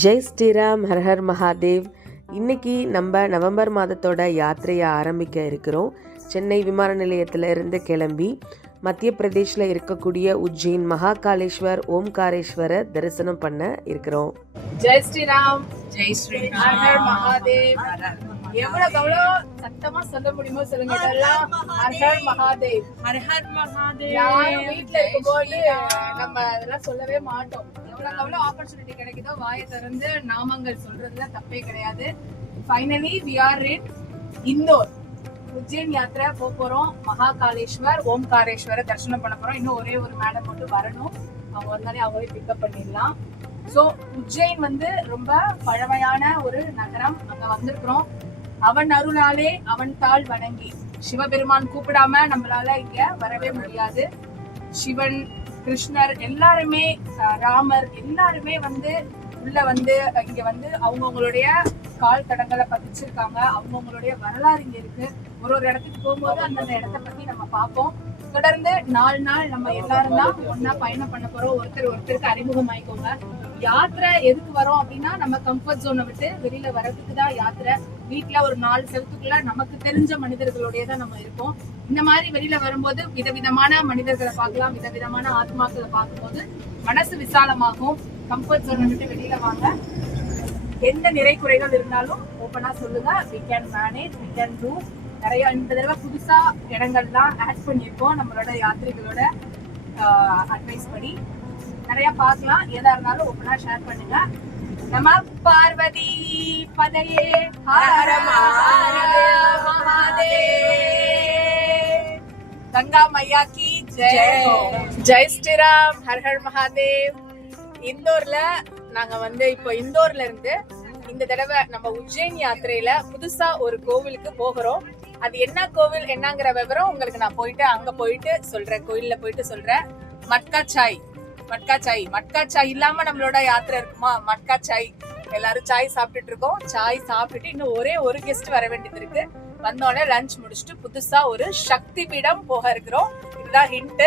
ஜெய் ஸ்ரீராம், ஹர்ஹர் மகாதேவ். இன்னைக்கு நம்ம நவம்பர் மாதத்தோட யாத்திரையை ஆரம்பிக்க இருக்கிறோம். சென்னை விமான நிலையத்திலிருந்து கிளம்பி மத்திய பிரதேஷில் இருக்கக்கூடிய உஜ்ஜைன் மகாகாலேஸ்வர் ஓம்காரேஸ்வரை தரிசனம் பண்ண இருக்கிறோம். ஜெய் ஸ்ரீராம், ஜெய் ஸ்ரீராம், ஹர்ஹர் மகாதேவ். எவ்வளவு சத்தமா சொல்ல முடியுமோ சொல்லுங்க. ஹர்ஹர் மகாதேவ், ஹர்ஹர் மகாதேவ். யாரும் வீட்டுல இருக்கும்போது நம்ம அதெல்லாம் சொல்லவே மாட்டோம். எவ்வளவு ஆப்பர்ச்சுனிட்டி கிடைக்குதோ வாயை திறந்து நாமங்கள் சொல்றதுல தப்பே கிடையாது. ஃபைனலி வி ஆர் இன் இந்தோர். உஜ்ஜைன் யாத்திரை போறோம். மகாகாலேஸ்வர் ஓம்காரேஸ்வர தரிசனம் பண்ண போறோம். இன்னும் ஒரே ஒரு மேடம் மட்டும் வரணும். அவங்க வந்தாலே அவங்களே பிக்கப் பண்ணிடலாம். ஸோ உஜ்ஜைன் ரொம்ப பழமையான ஒரு நகரம். அங்க வந்திருக்கிறோம். அவன் அருளாலே அவன் தாள் வணங்கி. சிவபெருமான் கூப்பிடாம நம்மளால இங்க வரவே முடியாது. சிவன், கிருஷ்ணர் எல்லாருமே, ராமர் எல்லாருமே உள்ள இங்க அவங்கவுங்களுடைய கால் தடங்களை பதிச்சிருக்காங்க. அவங்கவுங்களுடைய வரலாறு இங்க இருக்கு. ஒரு இடத்துக்கு போகும்போது அந்தந்த இடத்த பத்தி நம்ம பார்ப்போம். தொடர்ந்து 4 நாள் நம்ம எல்லாரும் தான் ஒன்னா பயணம் பண்ண போறோம். ஒருத்தருக்கு அறிமுகம் ஆயிக்கோங்க. யாத்திரை எதுக்கு வரோம் அப்படின்னா, நம்ம கம்ஃபர்ட் ஜோனை விட்டு வெளியில வர்றதுக்கு தான் யாத்திரை. வீட்டுல ஒரு 4 செவத்துக்குள்ள நமக்கு தெரிஞ்ச மனிதர்களோடய தான் நம்ம இருக்கோம். இந்த மாதிரி வெளியில வரும்போது விதவிதமான மனிதர்களை பார்க்கலாம். விதவிதமான ஆத்மாக்களை பார்க்கும்போது மனசு விசாலமாகும். கம்ஃபர்ட் ஜோனை விட்டு வெளியில வாங்க. எந்த நிறை குறைகள் இருந்தாலும் ஓப்பனா சொல்லுங்க. we can manage, we can do. நிறைய இந்த தடவை புதுசா இடங்கள்லாம் ஆட் பண்ணியிருக்கோம். நம்மளோட யாத்திரைகளோட அட்வைஸ் படி நிறைய பார்க்கலாம். எதா இருந்தாலும் ஓப்பனா ஷேர் பண்ணுங்க. நம பார்வதி பதையே ஹர மகாதேவ். கங்கா மையா கி ஜெய். ஜெய் ஸ்ரீராம், ஹர்ஹர் மகாதேவ். இந்தோர்ல நாங்க இப்போ இந்தோர்ல இருந்து இந்த தடவை நம்ம உஜ்ஜைன் யாத்திரையில புதுசா ஒரு கோவிலுக்கு போகிறோம். அது என்ன கோவில் என்னங்கிற விவரம் உங்களுக்கு நான் அங்க போயிட்டு சொல்றேன். கோயில்ல போயிட்டு சொல்றேன். மட்கா சாய் இல்லாம நம்மளோட யாத்திரை இருக்குமா? மட்கா சாய். எல்லாரும் சாய் சாப்பிட்டுட்டு இருக்கோம். சாய் சாப்பிட்டுட்டு இன்னும் ஒரே ஒரு கெஸ்ட் வர வேண்டியது இருக்கு. வந்தோடனே லஞ்ச் முடிச்சுட்டு புதுசா ஒரு சக்தி பீடம் போக இருக்கிறோம். இதுதான் ஹிண்ட்.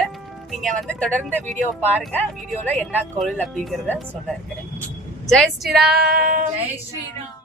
நீங்க தொடர்ந்து வீடியோ பாருங்க. வீடியோல என்ன கோவில் அப்படிங்கறத சொல்ல இருக்கிறேன். ஜெய் ஸ்ரீராம், ஜெய் ஸ்ரீராம்.